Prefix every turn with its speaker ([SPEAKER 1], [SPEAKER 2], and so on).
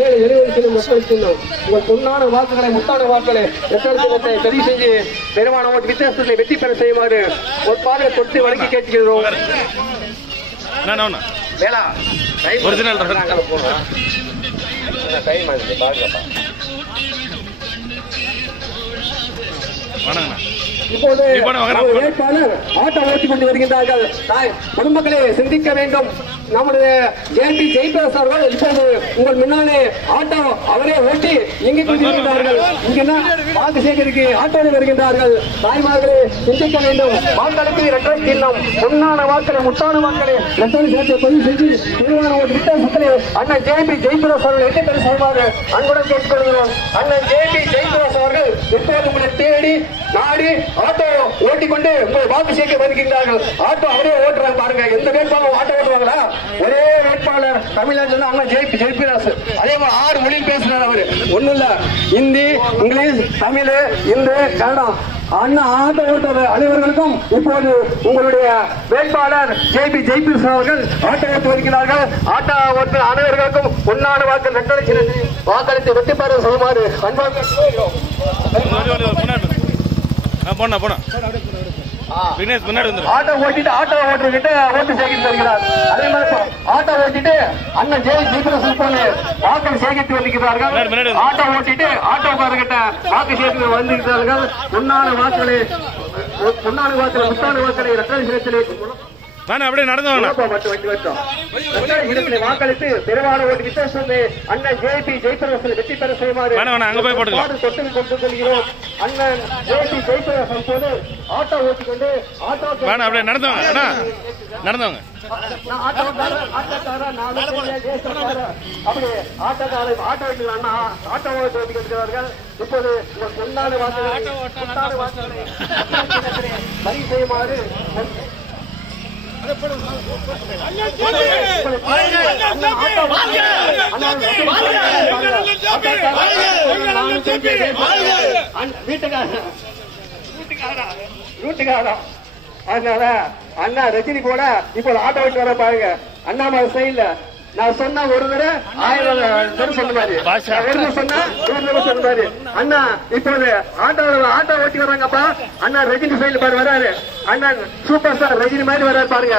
[SPEAKER 1] ஏழு எழுபது மக்கள் சின்னம். உங்கள் பொன்னான வாக்குகளை முத்தான வாக்குகளை எத்தனை தெரிவு செஞ்சு பெருமான ஓட்டு வித்தியாசத்தை வெற்றி பெற செய்யுமாறு ஒரு பாதை தொட்டு வழங்கி கேட்டுக்கிறோம். போகணும் டைம் ஆகுது பாருங்கப்பா இப்போது வேட்பாளர் ஆட்டோ ஓட்டிக் கொண்டு வருகின்றார்கள். தாய் பொதுமக்களே சிந்திக்க வேண்டும். நம்முடைய ஜெயந்தி ஜெயபிரகாஷ் அவர்கள் இப்போது உங்கள் முன்னாலே ஆட்டோ அவரே ஓட்டி இயங்கிக் கொண்டிருக்கிறார்கள் இங்கன்னா வாக்கு சேகரிக்கு ஆட்டோவில் வருகின்றார்கள். தாய்மார்களே சிந்திக்க வேண்டும். வாக்களுக்கு இரட்டை சின்னம். பொன்னான வாக்களை முத்தான வாக்களை இரட்டை சேர்த்து பதிவு செஞ்சு திருவான ஓட்டு வித்தியாசத்திலே அண்ணன் ஜெயபி ஜெயபிரகாஷ் அவர்கள் எட்டு பேர் செய்வார்கள் அன்புடன் கேட்டுக்கொள்கிறோம். அண்ணன் ஜெயபி ஜெயபிரகாஷ் அவர்கள் இப்போது உங்களை தேடி ஆடி ஆட்டோ ஓட்டிக்கொண்டு உங்கள் வாக்கு சேர்க்க வருகின்றார்கள். ஆட்டோ அவரே ஓட்டுறாங்க பாருங்க. எந்த வேட்பாளர் ஆட்டோ ஓட்டுவாங்களா? ஒரே வேட்பாளர் தமிழ்நாட்டில் அண்ணா ஜெய் ஜெயிப்பிராசு அதே மாதிரி ஆறு மொழியில் பேசுறாரு அவரு. ஒண்ணும் இல்ல. ஹிந்தி இங்கிலீஷ் தமிழ் இந்து கன்னடம். அண்ணா ஆட்டோ ஓட்டுற அனைவர்களுக்கும் இப்போது உங்களுடைய வேட்பாளர் ஜேபி ஜெய்பிஸ் அவர்கள் ஆட்டோ ஓட்டு வருகிறார்கள். ஆட்டோ ஓட்டு அனைவர்களுக்கும் உன்னான வாக்கு நட்டளிச்சு வாக்களித்து வெற்றி பெற செய்யுமாறு அன்பாக
[SPEAKER 2] போண்ணா போண்ணா. விக்னேஷ் முன்னாடி
[SPEAKER 1] ஆட்டோ ஓட்டிட்டு ஆட்டோ ஓட்டுக்கிட்டு ஓட்டு சேகரித்து வருகிறார். அதே மாதிரி ஆட்டோ ஓட்டிட்டு அண்ணன் ஜெய் ஜீபிரசன் போல வாக்கள் சேகரித்து வருகிறார்கள்
[SPEAKER 2] முன்னாடி, முன்னாடி வந்து.
[SPEAKER 1] ஆட்டோ ஓட்டிட்டு ஆட்டோக்காரர்கிட்ட வாக்கு சேகரித்து வந்திருக்கிறார்கள். முன்னாள் வாக்களை முன்னாள் வாக்களை முத்தாள் வாக்களை ரத்தன சிரத்திலே
[SPEAKER 2] வாண்ணா அப்படியே நடந்து
[SPEAKER 1] சிரத்திலே வாக்களித்து பெருவான ஓட்டு வித்தியாசத்தை அண்ணன் ஜேபி ஜெயபிரசன் வெற்றி பெற செய்யுமாறு.
[SPEAKER 2] வேணாம், வேணாம், அங்க போய் போட்டுக்கலாம்.
[SPEAKER 1] பாடு தொட்டு கொண்டு கொள்கிறோம் அண்ணன் ஜேபி ஜெயபிரசன் போது ஆட்டோ ஓட்டிக்கொண்டு ஆட்டோ
[SPEAKER 2] வேணா அப்படியே நடந்து வாங்க அண்ணா நடந்து வாங்க
[SPEAKER 1] நான் ஆட்டோக்காரர், ஆட்டோக்காரர், நான் ஆட்டோக்காரர், தேசக்காரர். அப்படி ஆட்டோக்காரர், ஆட்டோ ஓட்டுகிற அண்ணா, ஆட்டோ ஓட்டு ஓட்டிக்கொண்டிருக்கிறார்கள். இப்போது வாக்குகளை, பொன்னான வாக்குகளை பதிவு செய்யுமாறு வீட்டுக்காரா அதனால அண்ணா ரஜினி கூட இப்போ ஆட்டோ ஓட்டு வர பாருங்க. அண்ணாமலை சைடுல நான் சொன்ன ஒரு தடவை ஆயிரம் தடவை சொன்ன மாதிரி.
[SPEAKER 2] பாஷா.
[SPEAKER 1] நான் ஒரு சொன்னா ஒரு தடவை சொன்ன மாதிரி. அண்ணா இப்போது ஆட்டோ ஆட்டோ ஓட்டி வர்றாங்கப்பா. அண்ணா ரஜினி சைடுல பாரு வராரு. அண்ணா சூப்பர் ஸ்டார் ரஜினி மாதிரி வராரு பாருங்க.